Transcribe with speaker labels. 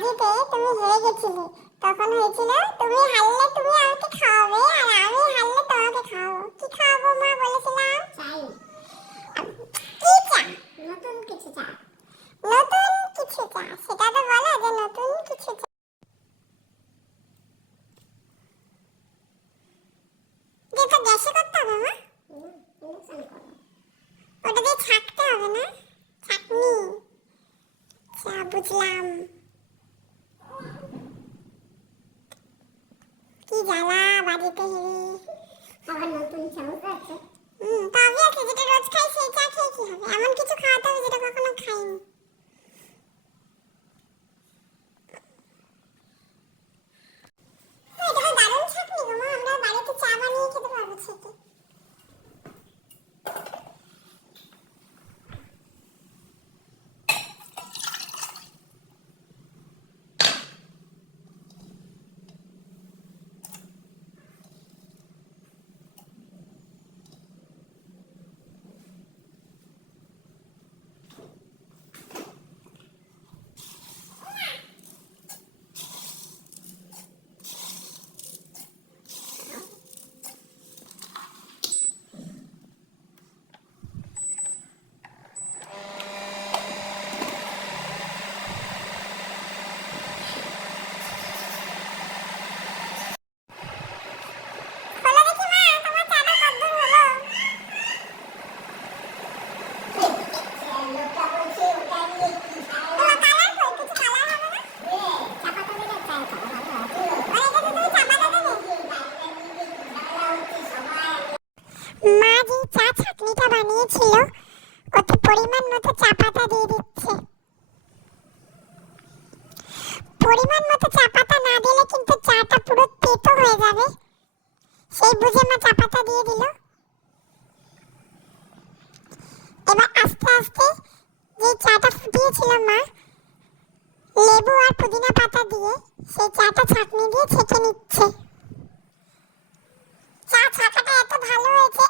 Speaker 1: বাজিতে তুমি হেরে গেছিলে। তখন হয়েছিল তুমি হারলে তুমি আমাকে খাওয়াবে আর আমি হারলে তোমাকে খাওয়াবো। কি খাওয়াবো মা? বলেছিলাম।
Speaker 2: চাই
Speaker 1: কি চা?
Speaker 2: নতুন কিছু চা।
Speaker 1: নতুন কিছু চা? সেটা তো বলো যে নতুন কিছু চা। যেটা গ্যাসে করতে হবে মা? ওটা দিয়ে ছাকতে হবে না? ছাকনি। আচ্ছা বুঝলাম কি জ্বালা বাড়িতে হেরে
Speaker 2: আবার নতুন চামচ আছে
Speaker 1: হুম তো অবভিয়াসলি যেটা রোজ খাই সেই চা খেয়ে কি হবে এমন কিছু খাওয়াতে হবে যেটা কখনো খাইনি এটা তো দারুণ ছাকনি গো মা আমরা বাড়িতে চা বানিয়ে খেতে পারব ছেঁকে খোলো দেখি মা তোমার চাটা কদ্দূর হলো
Speaker 2: লোকটা বলছে ওটা দিয়ে কি
Speaker 1: তোমার কালার কই কিছু কালার হবে না
Speaker 2: চাপাতা দিলে চায় খাওয়া ভালো হয়
Speaker 1: মানে এটা তো তুমি চাপাটা দেবে মা যে চা ছাকনিটা বানিয়েছিল ওতে পরিমাণ মতো চা পাতা দিয়ে দিচ্ছে। পরিমাণ মতো চা পাতা না দিলে কিন্তু চাটা পুরো তেতো হয়ে যাবে। সেই বুঝে মা চা পাতা দিয়ে দিল। এবার আস্তে আস্তে যে চাটা ফুটিয়েছিল মা, লেবু আর পুদিনা পাতা দিয়ে সেই চাটা ছাকনি দিয়ে ছেঁকে নিচ্ছে। চা ছাকাটা এত ভালো হয়েছে